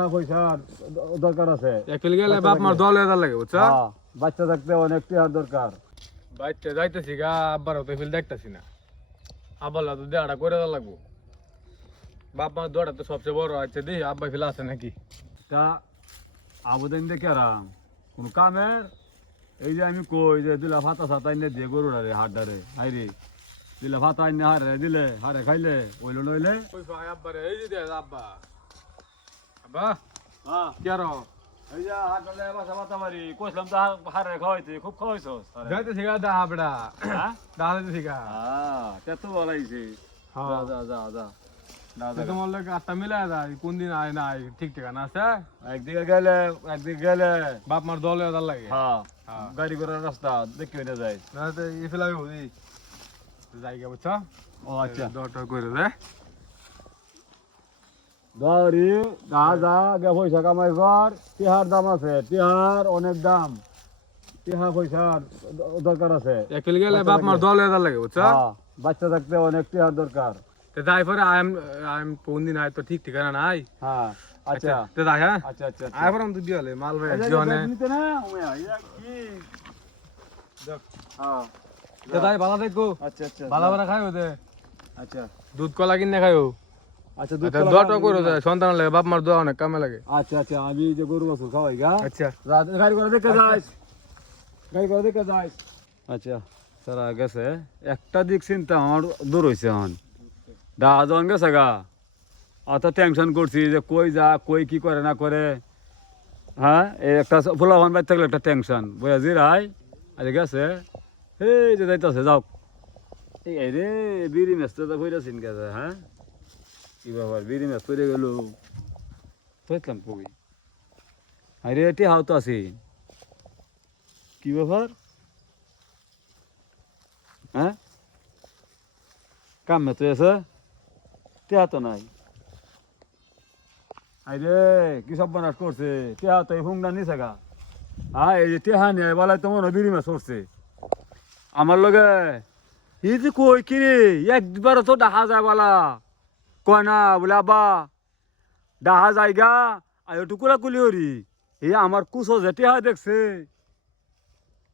টিহা পয়সার দরকার আছে। এপ্রিল গেলে বাপ মার দল এদার লাগে বুঝছো? বাচ্চা থাকতে অনেক টিহার দরকার। বাইতে যাইতেছি গা, আব্বার তো এপ্রিল দেখতেছি না। আব্বার তো দেড়া করে দেওয়া লাগবো। বাপ মার দোয়াটা তো সবচেয়ে বড়। আচ্ছা দেখি আব্বা ফেলে আছে নাকি। তা আবেদন দেখে আরাম কোন কামের এই যে আমি কই যে দিলা ভাতা সাতা এনে দিয়ে গরুর আরে হাড্ডারে হাইরে দিলা ভাতা এনে হারে দিলে হারে খাইলে ওইলো নইলে ওই ভাই আব্বা রে, এই যে দেখ আব্বা। আব্বা হ্যাঁ কি আর এই যে হাড্ডালে বাসা ভাতা মারি কইলাম তো হারে খাওয়াইতে খুব খাওয়াইছস যাইতেছি গা দা বেড়া। হ্যাঁ দাঁড়াইতেছি গা। তে তো বলাইছে যা যা যা যা না যা তোমার লোক আটটা মিলাই যায় কোন দিন আয় না আয় ঠিক ঠিকানা আছে। একদিকে গেলে বাপ মার দল এদার লাগে। হ্যাঁ গাড়ি ঘোড়ার রাস্তা দেখি না যায় না তো এই ফেলা হই জায়গা বুঝছো? ও আচ্ছা দরটা করে দে। গাড়ি যা যা গে পয়সা কামাই কর টিহার দাম আছে টিহার অনেক দাম টিহা পয়সার দরকার আছে এপ্রিল গেলে বাপ মার দল এদার লাগে বুঝছো? বাচ্চা থাকতে অনেক টিহার দরকার তো যাই পরে আই কোন দিন আয় তো ঠিক ঠিকানা নাই। হ্যাঁ আচ্ছা তো যাই হ্যাঁ আচ্ছা আচ্ছা আয় পরে তো দিয়ালে মাল ভাই এই যে জীবনে নিতে না ওয়া ইয়া কি হ্যাঁ তো যাই ভালো দেখো। আচ্ছা আচ্ছা ভালো করে খাইও দে। আচ্ছা দুধ কলা কিনে খাইও। আচ্ছা দোয়াটা করে দে, সন্তান লাগে বাপ মার দোয়া অনেক কামে লাগে। আচ্ছা আচ্ছা আমি যে গরু বাছুর খাওয়াই গা আচ্ছা গাড়ি করে দেখে যাইস গাড়ি করে দেখে যাইস আচ্ছা সারা গেছে একটা দিক চিন্তা আমার দূর হয়েছে এখন দাজন গেছে গা অত টেনশন করছি যে কই যা কই কি করে না করে হ্যাঁ এই একটা ফুলাভান বাইর থাকলে একটা টেনশন বইয়া জিরাই আজ গেছে এই যে যাইতেছে যাও এই রে বিড়ি মেসতে তো কইরাছিন গেছে হ্যাঁ কি ব্যাপার বিড়ি মেস পড়ে গেল বুঝলাম কবি আরে এটি হাও তো আছি কি ব্যাপার হ্যাঁ কাম তো আছে টেহা তো নাই আরে কি সব বানাস করছে টেহা তো এই হুংডা নিছে গা হ্যাঁ এই যে টেহা নিয়ে বলাই তো মনে বিড়ি মাছ করছে আমার লগে এই যে কই কি রে একবার তো দেখা যায় বলা কয় না বলে আব্বা দেখা যায় গা আর টুকুরা কুলি হরি এই আমার কুচো যে টেহা দেখছে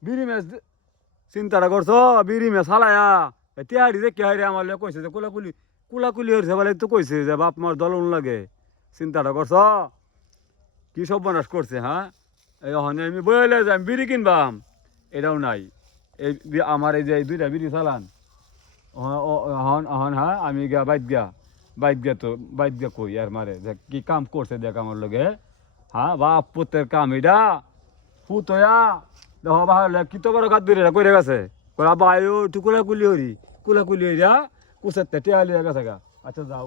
বিড়ি মাছ চিন্তাটা করছো বিড়ি মাছ হালায়া টেহারি দেখে হাইরে আমার লগে কইছে যে কুলাকুলি হয়েছে বলে তো কইছে যে বাপ মার দলন লাগে চিন্তাটা করছ কি সব বানাস করছে হ্যাঁ এই ওখানে আমি বইলে যাই বিড়ি কিনবাম এটাও নাই এই আমার এই যে দুইটা বিড়ি চালান হ্যাঁ আমি গিয়া বাইক গিয়া কই আর মারে যে কি কাম করছে দেখ আমার লগে হ্যাঁ বাপ পুতের কাম এটা পুতয়া দেখো বাহলে কি তো বড় গাদ দূরে করে গেছে বায়ু একটু কুলাকুলি হরি কুলাকুলি হইয়া কুচাতে টেয়ালি গেছে গা আচ্ছা যাও